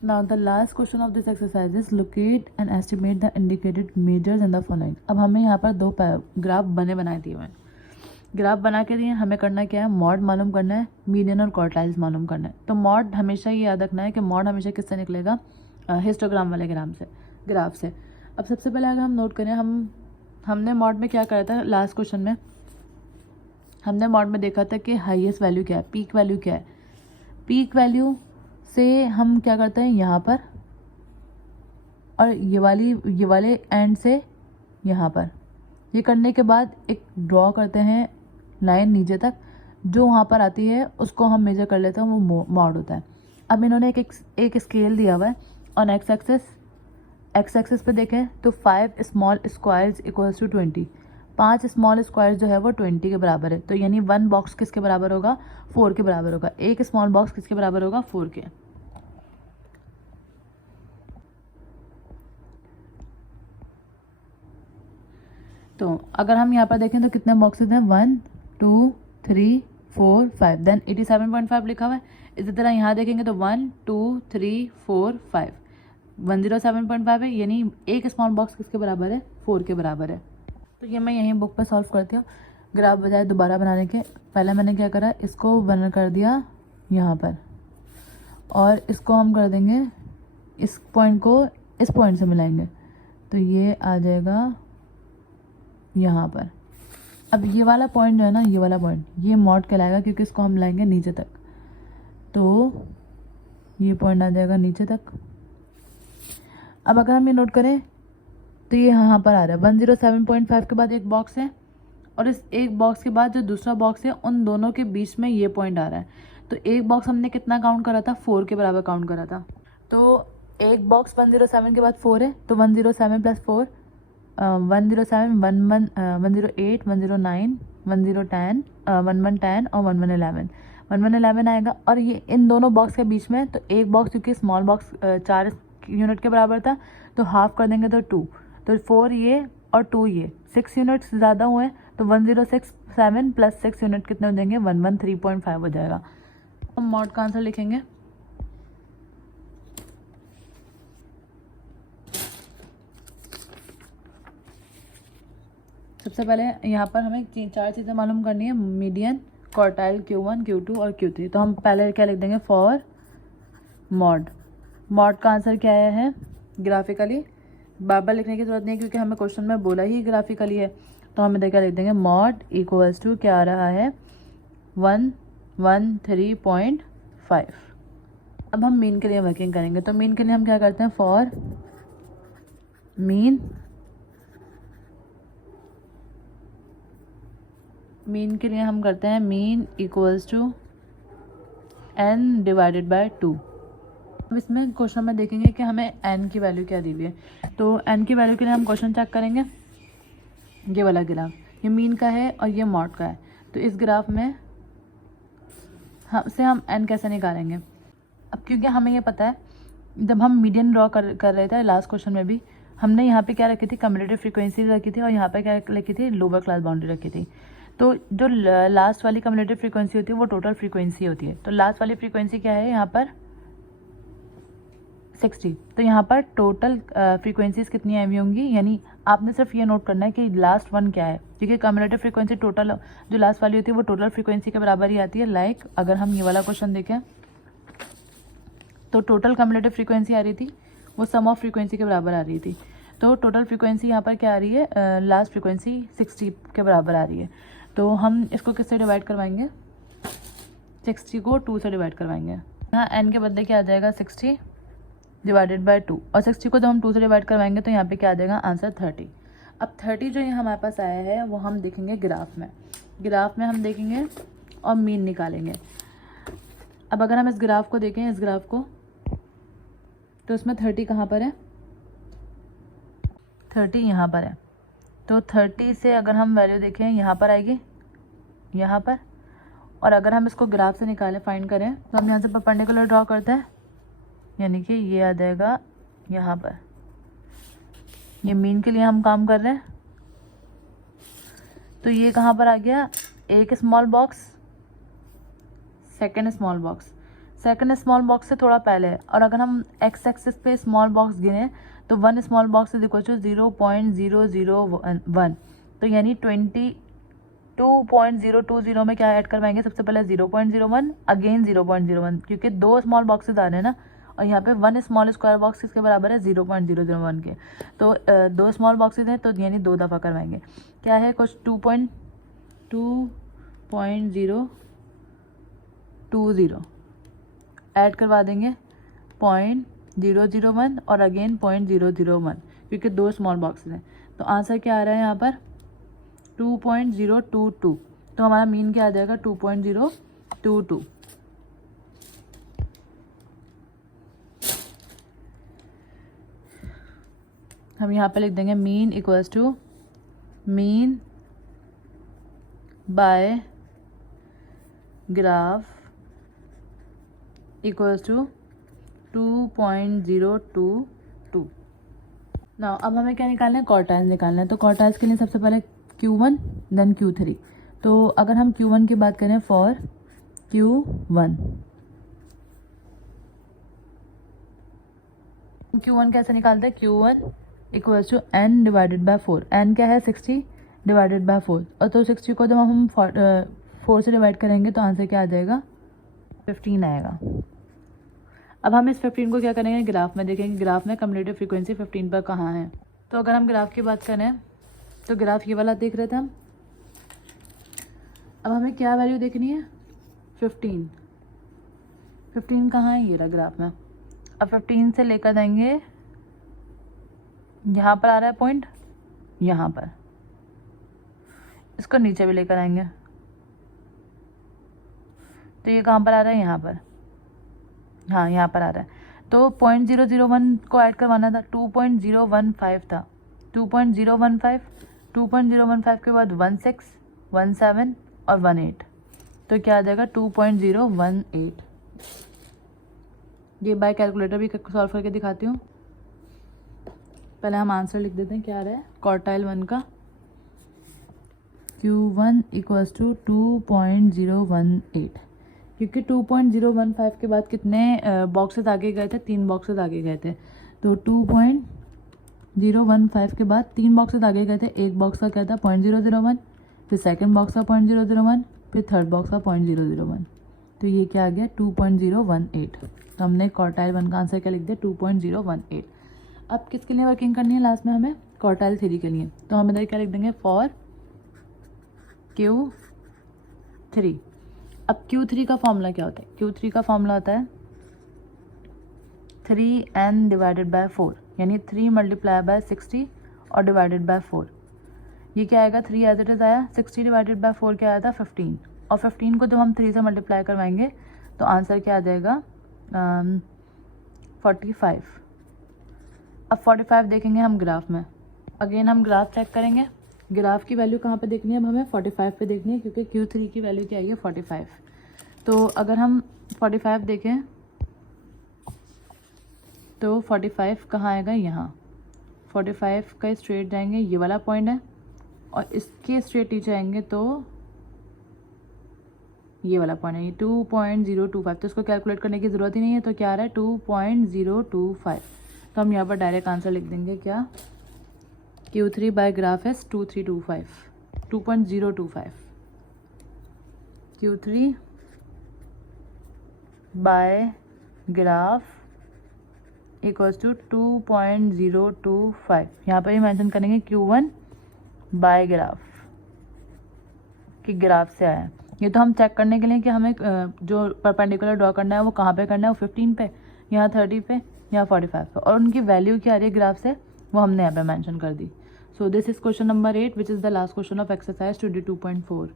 Now the last question of this exercise is locate and estimate the indicated measures in the following. अब हमें यहाँ पर दो graph बनाए दिए हुए हैं। ग्राफ बना के दिए, हमें करना क्या है, मॉड मालूम करना है, मीडियन और क्वार्टाइल्स मालूम करना है। तो मॉड हमेशा ये याद रखना है कि मॉड हमेशा किससे निकलेगा, हिस्टोग्राम वाले ग्राफ से। अब सबसे पहले अगर हम नोट करें, हमने मॉड में क्या करा था, लास्ट क्वेश्चन में हमने मॉड में देखा था कि हाईएस्ट वैल्यू क्या है, पीक वैल्यू क्या है। पीक वैल्यू से हम क्या करते हैं यहाँ पर, और ये वाले एंड से यहाँ पर, ये करने के बाद एक ड्रॉ करते हैं लाइन नीचे तक, जो वहाँ पर आती है उसको हम मेजर कर लेते हैं, वो मॉड होता है। अब इन्होंने एक स्केल दिया हुआ है ऑन एक्स एक्सेस पे देखें तो 5 small squares equals to 20। 5 small squares जो है वो 20 के बराबर है। तो यानी 1 बॉक्स किसके बराबर होगा, 4 के बराबर होगा। एक स्मॉल बॉक्स किसके बराबर होगा, 4 के। तो अगर हम यहाँ पर देखें तो कितने बॉक्सेस हैं, 1 2 3 4 5, देन 87.5 लिखा हुआ है। इसी तरह यहाँ देखेंगे तो 1 2 3 4 5, 107.5 है, यानी एक स्मॉल बॉक्स किसके बराबर है, 4 के बराबर है। तो ये मैं यहीं बुक पर सॉल्व करती हूँ। ग्राफ बजाय दोबारा बनाने के पहले मैंने क्या करा, इसको बना कर दिया यहाँ पर, और इसको हम कर देंगे, इस पॉइंट को इस पॉइंट से मिलाएंगे, तो ये आ जाएगा यहाँ पर। अब ये वाला पॉइंट जो है ना, ये वाला पॉइंट ये मॉड कहलाएगा, क्योंकि इसको हम लाएंगे नीचे तक, तो ये पॉइंट आ जाएगा नीचे तक। अब अगर हम ये नोट करें तो ये यहाँ पर आ रहा है 107.5 के बाद एक बॉक्स है, और इस एक बॉक्स के बाद जो दूसरा बॉक्स है उन दोनों के बीच में ये पॉइंट आ रहा है। तो एक बॉक्स हमने कितना काउंट करा था, 4 के बराबर काउंट करा था। तो एक बॉक्स 107 के बाद 4 है, तो 107 प्लस 4 107 108 109 1010 1110 और 1111 1111 आएगा। और ये इन दोनों बॉक्स के बीच में, तो एक बॉक्स क्योंकि स्मॉल बॉक्स 4 यूनिट के बराबर था, तो हाफ कर देंगे तो 2, तो 4 ये और 2 ये, 6 यूनिट्स ज़्यादा हुए, तो 1067 प्लस 6 यूनिट कितने हो जाएंगे, 113.5 हो जाएगा। हम मॉड का आंसर लिखेंगे। सबसे पहले यहाँ पर हमें 4 चीज़ें मालूम करनी है, मीडियन, क्वार्टाइल, Q1 Q2 और Q3। तो हम पहले क्या लिख देंगे, फॉर मॉड। मॉड का आंसर क्या आया है, ग्राफिकली। बार बार लिखने की जरूरत नहीं है, क्योंकि हमें क्वेश्चन में बोला ही ग्राफिकली है। तो हम इधर क्या लिख देंगे, मॉड इक्वल्स टू क्या आ रहा है, 113.5। अब हम मीन के लिए वर्किंग करेंगे। तो मीन के लिए हम क्या करते हैं, फॉर मीन के लिए हम करते हैं mean equals to n divided by 2। अब इसमें क्वेश्चन में देखेंगे कि हमें n की वैल्यू क्या दी हुई है। तो n की वैल्यू के लिए हम क्वेश्चन चेक करेंगे। ये वाला ग्राफ, ये मीन का है और ये मॉड का है। तो इस ग्राफ में हम n कैसे निकालेंगे। अब क्योंकि हमें ये पता है, जब हम मीडियन ड्रॉ कर रहे थे लास्ट क्वेश्चन में भी, हमने यहाँ पे क्या रखी थी, कम्युलेटिव फ्रीक्वेंसी रखी थी, और यहाँ पे क्या रखी थी, लोअर क्लास बाउंड्री रखी थी। तो जो लास्ट वाली कम्युलेटिव फ्रीक्वेंसी होती है वो टोटल फ्रीक्वेंसी होती है। तो लास्ट वाली फ्रीक्वेंसी क्या है यहाँ पर, 60। तो यहाँ पर टोटल फ्रीक्वेंसीज कितनी आई हुई होंगी, यानी आपने सिर्फ ये नोट करना है कि लास्ट वन क्या है, क्योंकि कम्युलेटिव फ्रीक्वेंसी टोटल जो लास्ट वाली होती है वो टोटल फ्रीक्वेंसी के बराबर ही आती है। लाइक अगर हम ये वाला क्वेश्चन देखें तो टोटल कम्युलेटिव फ्रीक्वेंसी आ रही थी वो सम ऑफ फ्रीक्वेंसी के बराबर आ रही थी। तो टोटल फ्रीक्वेंसी यहाँ पर क्या आ रही है, लास्ट फ्रीक्वेंसी 60 के बराबर आ रही है। तो हम इसको किससे डिवाइड करवाएंगे, 60 को 2 से डिवाइड करवाएंगे। यहाँ n के बदले क्या आ जाएगा, 60 डिवाइडेड बाय 2, और 60 को जब हम 2 से डिवाइड करवाएंगे तो यहाँ पे क्या आ जाएगा, आंसर 30। अब 30 जो ये हमारे पास आया है वो हम देखेंगे ग्राफ में हम देखेंगे और मीन निकालेंगे। अब अगर हम इस ग्राफ को देखें, इस ग्राफ को, तो इसमें 30 कहाँ पर है, 30 यहाँ पर है। तो 30 से अगर हम वैल्यू देखें यहाँ पर आएगी, यहाँ पर, और अगर हम इसको ग्राफ से निकालें, फाइंड करें, तो हम यहाँ से परपेंडिकुलर ड्रॉ करते हैं, यानी कि ये आ जाएगा यहाँ पर। ये मीन के लिए हम काम कर रहे हैं। तो ये कहाँ पर आ गया, एक small box, second small box, second small box से थोड़ा पहले है, और अगर हम एक्स एक्सिस पे स्मॉल बॉक्स गिने तो one small box is equal to 0.001, तो यानी 22.020 में क्या ऐड करवाएंगे, सबसे पहले 0.01 अगेन 0.01, क्योंकि दो स्मॉल बॉक्सेस आ रहे हैं ना, और यहाँ पे वन स्मॉल स्क्वायर बॉक्स किसके बराबर है 0.001 के, तो दो स्मॉल बॉक्सेस हैं तो यानी दो दफ़ा करवाएंगे। क्या है कुछ 2.020 ऐड करवा देंगे 0.001 और अगेन 0.001, क्योंकि दो स्मॉल बॉक्सेस हैं। तो आंसर क्या आ रहा है यहाँ पर 2.022, तो हमारा मीन क्या आ जाएगा 2.022। हम यहाँ पे लिख देंगे mean equals to mean by graph equals to 2.022। ना अब हमें क्या निकालना है, क्वार्टाइल्स निकालना है। तो क्वार्टाइल्स के लिए सबसे पहले Q1 देन Q3। तो अगर हम Q1 की बात करें फॉर Q1 कैसे निकालते हैं, Q1 equals to n divided by 4। n क्या है 60 डिवाइडेड बाय 4, और तो 60 को जब हम 4 से डिवाइड करेंगे तो आंसर क्या आ जाएगा 15 आएगा। अब हम इस 15 को क्या करेंगे, ग्राफ में देखेंगे, ग्राफ में कम्युलेटिव फ्रीक्वेंसी 15 पर कहाँ है। तो अगर हम ग्राफ की बात करें तो ग्राफ ये वाला देख रहे थे हम। अब हमें क्या वैल्यू देखनी है 15 कहाँ है, ये रहा ग्राफ में। अब 15 से लेकर जाएंगे, यहाँ पर आ रहा है पॉइंट, यहाँ पर, इसको नीचे भी लेकर आएंगे तो ये कहाँ पर आ रहा है, यहाँ पर, हाँ यहाँ पर आ रहा है। तो 0.001 को ऐड करवाना था, 2.015 था, 2.015 के बाद 16, 17 और 18, तो क्या आ जाएगा 2.018। ये बाय कैलकुलेटर भी सॉल्व करके दिखाती हूँ। पहले हम आंसर लिख देते हैं, क्या आ रहा है क्वार्टाइल 1 का Q1 इक्वल्स टू 2.018, क्योंकि 2.015 के बाद कितने बॉक्सेस आगे गए थे, 3 बॉक्सेस आगे गए थे। तो 2.015 के बाद 3 बॉक्सेस आगे गए थे, एक बॉक्स का क्या था 0.001, फिर सेकंड बॉक्स का 0.001, फिर थर्ड बॉक्स का 0.001, तो ये क्या आ गया 2.018। तो हमने क्वार्टाइल 1 का आंसर क्या लिख दिया 2.018। अब किसके लिए वर्किंग करनी है लास्ट में हमें, क्वार्टाइल 3 के लिए। तो हम इधर क्या लिख देंगे फॉर Q3। अब Q3 का फॉर्मूला क्या होता है, Q3 का फॉर्मूला होता है 3n डिवाइडेड बाय 4, यानी 3 मल्टीप्लाई बाय 60 और डिवाइडेड बाय 4। ये क्या आएगा 3 एज इट इज़ आया, 60 डिवाइडेड बाय 4 क्या आया था 15, और 15 को जब हम 3 से मल्टीप्लाई करवाएंगे तो आंसर क्या आ जाएगा 45। अब 45 देखेंगे हम ग्राफ में, अगेन हम ग्राफ चेक करेंगे। ग्राफ की वैल्यू कहाँ पे देखनी है, अब हमें 45 पे देखनी है, क्योंकि Q3 की वैल्यू क्या आई है 45। तो अगर हम 45 देखें तो 45 कहाँ आएगा, यहाँ 45 का स्ट्रेट जाएंगे, ये वाला पॉइंट है, और इसके स्ट्रेट नीचे आएंगे तो ये वाला पॉइंट है, ये 2.025। तो इसको कैलकुलेट करने की ज़रूरत ही नहीं है, तो क्या आ रहा है 2.025। तो हम यहाँ पर डायरेक्ट आंसर लिख देंगे, क्या Q3 बाय ग्राफ है 2.025। Q3 bye graph equals to 2.025। यहाँ पर ही मेंशन करेंगे Q1 बाय ग्राफ, कि ग्राफ से आया। ये तो हम चेक करने के लिए कि हमें जो परपेंडिकुलर ड्रॉ करना है वो कहाँ पे करना है, वो 15 पे, यहाँ 30 पे, यहाँ 45 पे, और उनकी वैल्यू क्या आ रही है ग्राफ से वो हमने यहाँ पे मेंशन कर दी। So this is question number 8 which is the last question of exercise 22.4।